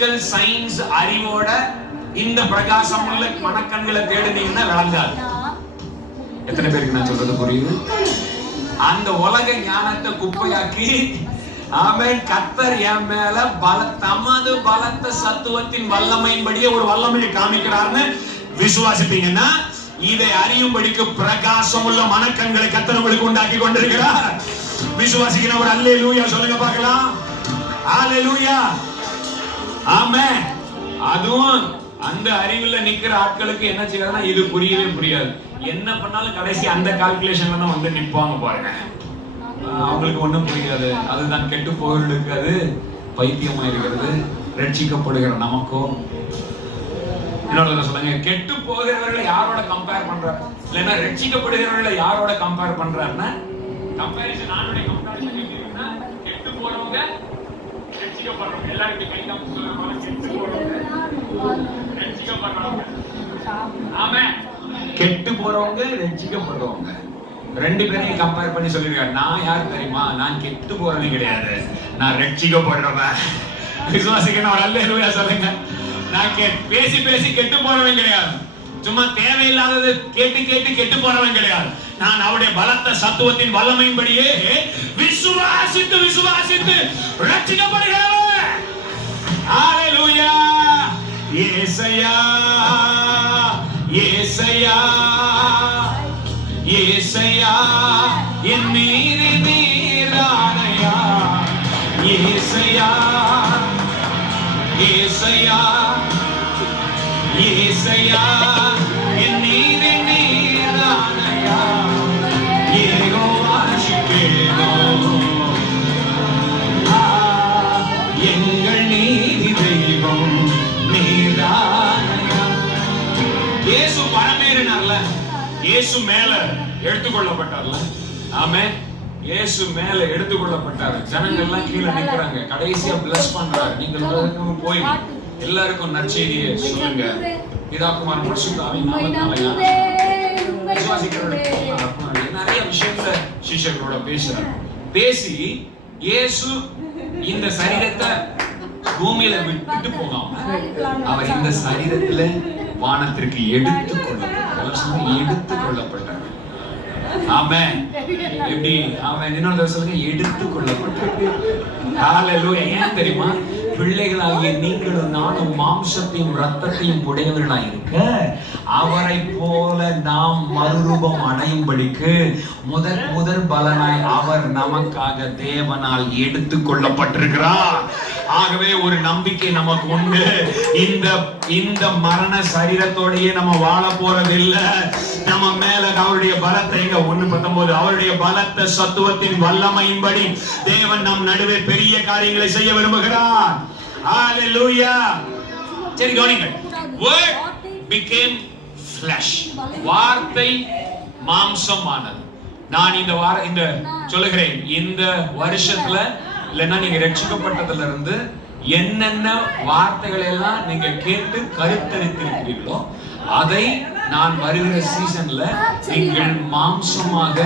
Medical science அறிவோட இந்த பிரகாசம் உள்ள மனக்கண்களை தேடுனீங்கன்னா விளங்காது. எத்தனை பேருக்கு நான் சொல்றது புரியுது? அந்த உலக ஞானத்தை குப்பையாக்கி ஆமென் கர்த்தர் என் மேல தமது பலத்த சத்துவத்தின் வல்லமையின்படியே ஒரு வல்லமையை காமிக்கிறார்னு விசுவாசிப்பீங்கன்னா இதை அறியும்படிக்கு பிரகாசம் உள்ள மனக்கண்களை கர்த்தர் உங்களுக்கு உண்டாக்கி கொண்டிருக்கிறார். விசுவாசிக்கிற ஒரு அல்லேலூயா சொல்லுங்க பார்க்கலாம். அல்லேலூயா. ஆமென். அதுவும் அந்த அறிவுல நிக்கிற ஆட்களுக்கு என்ன செய்யறதுன்னா இது புரியவே புரியாது. என்ன பண்ணாலும் கடைசி அந்த கால்குலேஷன்ல தான் வந்து நிப்பாங்க பாருங்க. அவங்களுக்கு ஒண்ணும் புரியாது. அதுதான் கெட்டு போகிறதுக்கு அது பைத்தியமா இருக்கிறது. ரட்சிக்கப்படுகிற நமக்கோ இன்னொரு சொல்லுங்க, கெட்டு போகிறவர்களை யாரோட கம்பேர் பண்றாரு இல்லைன்னா ரட்சிக்கப்படுகிறவர்களை யாரோட கம்பேர் பண்றாருன்னா கம்பேரிசன் ஆனுடைய கம்பேரிசன் எப்படின்னா கெட்டு போறவங்க ரட்சிக்கப்படுறவங்க எல்லாரும் கை காமிச்சு சொல்லுவாங்க. கெட்டு போறவங்க ரட்சிக்கப்படுறவங்க. ஆமென். கெட்டு போறவங்க ரட்சிக்கப்படுறவங்க ரெண்டு பேரையும் கம்பேர் பண்ணி சொல்லிருக்காரு. நான் யார் தெரியுமா? நான் கெட்டு போறவன் கிடையாது, நான் ரட்சிக்கப்படுறவன். விசுவாசிக்கணும் ஒரு அல்லேலூயா சொல்லுங்க. நான் பேசி பேசி கெட்டு போறவன் கிடையாது, சும்மா தேவையில்லாதது கேட்டு கேட்டு கெட்டு போறவன் கிடையாது. நான் அவருடைய பலத்த சத்துவத்தின் வல்லமையின்படியே விசுவாசித்து விசுவாசித்து ரட்சிக்கப்படுகிறவன். அல்லேலூயா. இயேசையா இயேசையா இயேசையா என் மீது நீரானையா. இயேசையா இயேசையா இயேசையா என் மீது நீரானையா. யெகோவா ஷிக்கேனோ எங்கள் நீதி தெய்வம் நீரானையா. இயேசு பரமேறினார்ல, இயேசு மேல எடுத்துக்கொள்ளப்பட்டார்ல. ஆமென். இயேசு மேல எடுத்துக்கொள்ளப்பட்டார். ஜனங்கள்லாம் கீழே நிக்கிறாங்க. கடைசியா பிளஸ் பண்றாரு. நீங்கள் போய் எல்லாருக்கும் நற்செய்தியை சொல்லுங்க. பிதாகுமாரன் பரிசுத்த ஆவியின் நாமத்தினால நிறைய விஷயங்களை சீஷர்களோட பேசுறாரு. பேசி இயேசு இந்த சரீரத்தை பூமியில விட்டுட்டு போகாம அவர் இந்த சரீரத்துல வானத்திற்கு எடுத்துக்கொள்ளப்பட்டார். ஆமென். எப்படி? ஆமென். இன்னொரு சொல்லுங்க, எடுத்துக்கொள்ளப்பட்டார். ஹல்லேலூயா. ஏன் தெரியுமா? பிள்ளைகளாகிய நீங்களும் நானும் மாம்சத்தையும் இரத்தத்தையும் உடையவர்களாய் இருக்க அவரை போல நாம் மறுரூபம் அடையும்படிக்கு முதல் பலனாய் அவர் நமக்காக தேவனால் எடுத்துக்கொள்ளப்பட்டிருக்கிறார். ஆகவே ஒரு நம்பிக்கை நமக்கு உண்டு. இந்த மரண சரீரத்தோடையே நம்ம வாழ போறதில்லை. நம்ம மேல அவருடைய பலத்தை 1:19 அவருடைய பலத்த சத்துவத்தின் வல்லமையின்படி தேவன் நம் நடுவே பெரிய காரியங்களை செய்ய விரும்புகிறார். ஹalleluya. சரி கவனிங்க. word became flesh. வார்த்தை மாம்சமானது. நான் இந்த சொல்லுகிறேன், இந்த வருஷத்துல இல்லைன்னா நீங்க ரட்சிக்கப்பட்டதுல இருந்து என்னென்ன வார்த்தைகளை எல்லாம் நீங்க கேட்டு கருத்தரித்திருக்கிறீர்களோ அதை நான் வருகிற சீசன்ல நீங்கள் மாம்சமாக